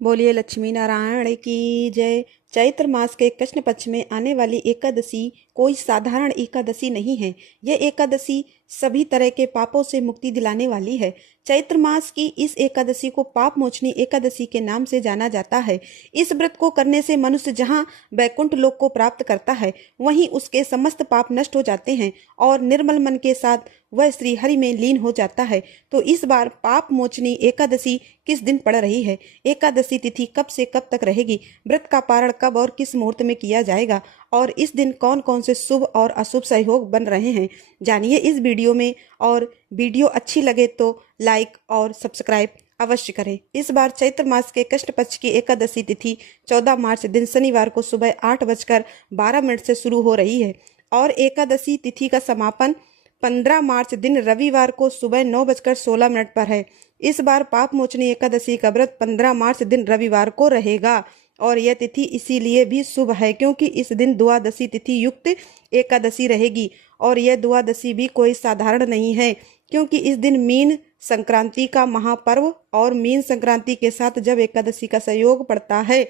बोलिए लक्ष्मी नारायण की जय। चैत्र मास के कृष्ण पक्ष में आने वाली एकादशी कोई साधारण एकादशी नहीं है। यह एकादशी सभी तरह के पापों से मुक्ति दिलाने वाली है। चैत्र मास की इस एकादशी को पाप मोचनी एकादशी के नाम से जाना जाता है। इस व्रत को करने से मनुष्य जहां वैकुंठ लोक को प्राप्त करता है, वहीं उसके समस्त पाप नष्ट हो जाते हैं और निर्मल मन के साथ वह श्री हरि में लीन हो जाता है। तो इस बार पाप मोचनी एकादशी किस दिन पड़ रही है, एकादशी तिथि कब से कब तक रहेगी, व्रत का पारण कब और किस मुहूर्त में किया जाएगा और इस दिन कौन कौन से शुभ और अशुभ सहयोग बन रहे हैं, जानिए इस वीडियो में। और वीडियो अच्छी लगे तो लाइक और सब्सक्राइब अवश्य करें। इस बार चैत्र मास के कृष्ण पक्ष की एकादशी तिथि 14 मार्च दिन शनिवार को सुबह 8:12 से शुरू हो रही है और एकादशी तिथि का समापन 15 मार्च दिन रविवार को सुबह 9:16 पर है। इस बार पाप मोचनी एकादशी का व्रत 15 मार्च दिन रविवार को रहेगा और यह तिथि इसीलिए भी शुभ है क्योंकि इस दिन द्वादशी तिथि युक्त एकादशी रहेगी और यह द्वादशी भी कोई साधारण नहीं है क्योंकि इस दिन मीन संक्रांति का महापर्व और मीन संक्रांति के साथ जब एकादशी का संयोग पड़ता है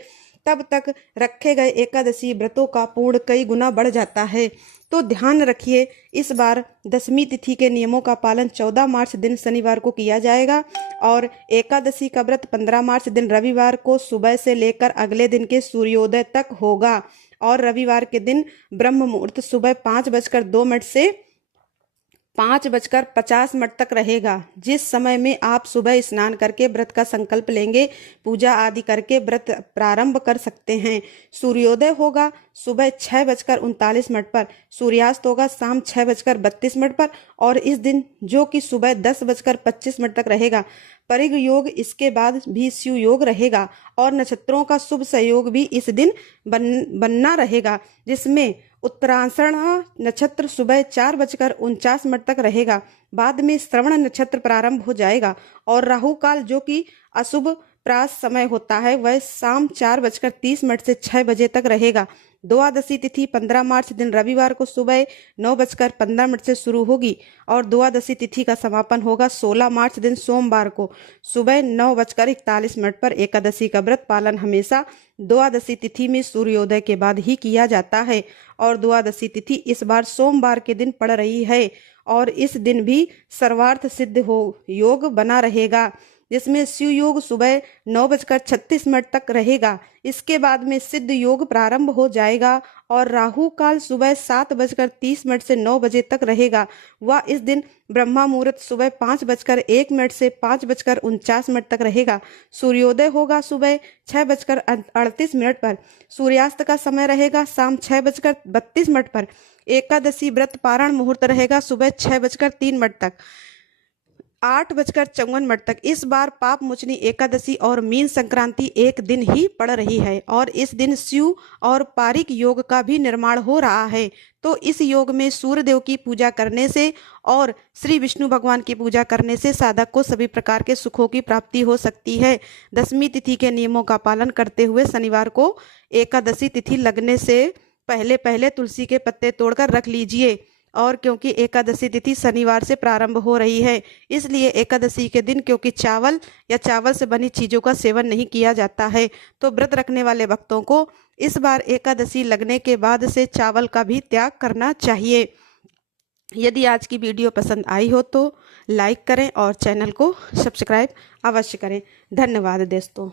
तब तक रखे गए एकादशी व्रतों का पूर्ण कई गुना बढ़ जाता है। तो ध्यान रखिए, इस बार दशमी तिथि के नियमों का पालन 14 मार्च दिन शनिवार को किया जाएगा और एकादशी का व्रत 15 मार्च दिन रविवार को सुबह से लेकर अगले दिन के सूर्योदय तक होगा और रविवार के दिन ब्रह्म मुहूर्त सुबह 5:02 से 5:50 तक रहेगा, जिस समय में आप सुबह स्नान करके व्रत का संकल्प लेंगे, पूजा आदि करके व्रत प्रारंभ कर सकते हैं। सूर्योदय होगा सुबह 6:39 पर, सूर्यास्त होगा शाम 6:32 पर और इस दिन जो कि सुबह 10:25 तक रहेगा। परिग योग इसके बाद भी शिव योग रहेगा और नक्षत्रों का शुभ सहयोग भी इस दिन बनना रहेगा, जिसमें उत्तराषाढ़ नक्षत्र सुबह 4:49 तक रहेगा। बाद में श्रवण नक्षत्र प्रारंभ हो जाएगा और राहु काल जो कि अशुभ प्रास समय होता है वह शाम 4:30 से 6 बजे तक रहेगा। द्वादशी तिथि 15 मार्च दिन रविवार को सुबह 9:15 से शुरू होगी और द्वादशी तिथि का समापन होगा 16 मार्च दिन सोमवार को सुबह 9:41 पर। एकादशी का व्रत पालन हमेशा द्वादशी तिथि में सूर्योदय के बाद ही किया जाता है और द्वादशी तिथि इस बार सोमवार के दिन पड़ रही है और इस दिन भी सर्वार्थ सिद्ध हो योग बना रहेगा, जिसमें शिव योग सुबह 9:36 तक रहेगा। इसके बाद में सिद्ध योग प्रारंभ हो जाएगा और राहु काल सुबह 7:30 से 9 बजे तक रहेगा। वह इस दिन ब्रह्मा मुहूर्त सुबह 5:01 से 5:49 तक रहेगा। सूर्योदय होगा सुबह 6:38 पर, सूर्यास्त का समय रहेगा शाम 6:32 पर। एकादशी व्रत पारण मुहूर्त रहेगा सुबह 6:03 तक 8:54 तक। इस बार पाप मोचनी एकादशी और मीन संक्रांति एक दिन ही पड़ रही है और इस दिन शिव और पारिक योग का भी निर्माण हो रहा है। तो इस योग में सूर्यदेव की पूजा करने से और श्री विष्णु भगवान की पूजा करने से साधक को सभी प्रकार के सुखों की प्राप्ति हो सकती है। दशमी तिथि के नियमों का पालन करते हुए शनिवार को एकादशी तिथि लगने से पहले पहले तुलसी के पत्ते तोड़कर रख लीजिए और क्योंकि एकादशी तिथि शनिवार से प्रारंभ हो रही है इसलिए एकादशी के दिन क्योंकि चावल या चावल से बनी चीज़ों का सेवन नहीं किया जाता है, तो व्रत रखने वाले भक्तों को इस बार एकादशी लगने के बाद से चावल का भी त्याग करना चाहिए। यदि आज की वीडियो पसंद आई हो तो लाइक करें और चैनल को सब्सक्राइब अवश्य करें। धन्यवाद दोस्तों।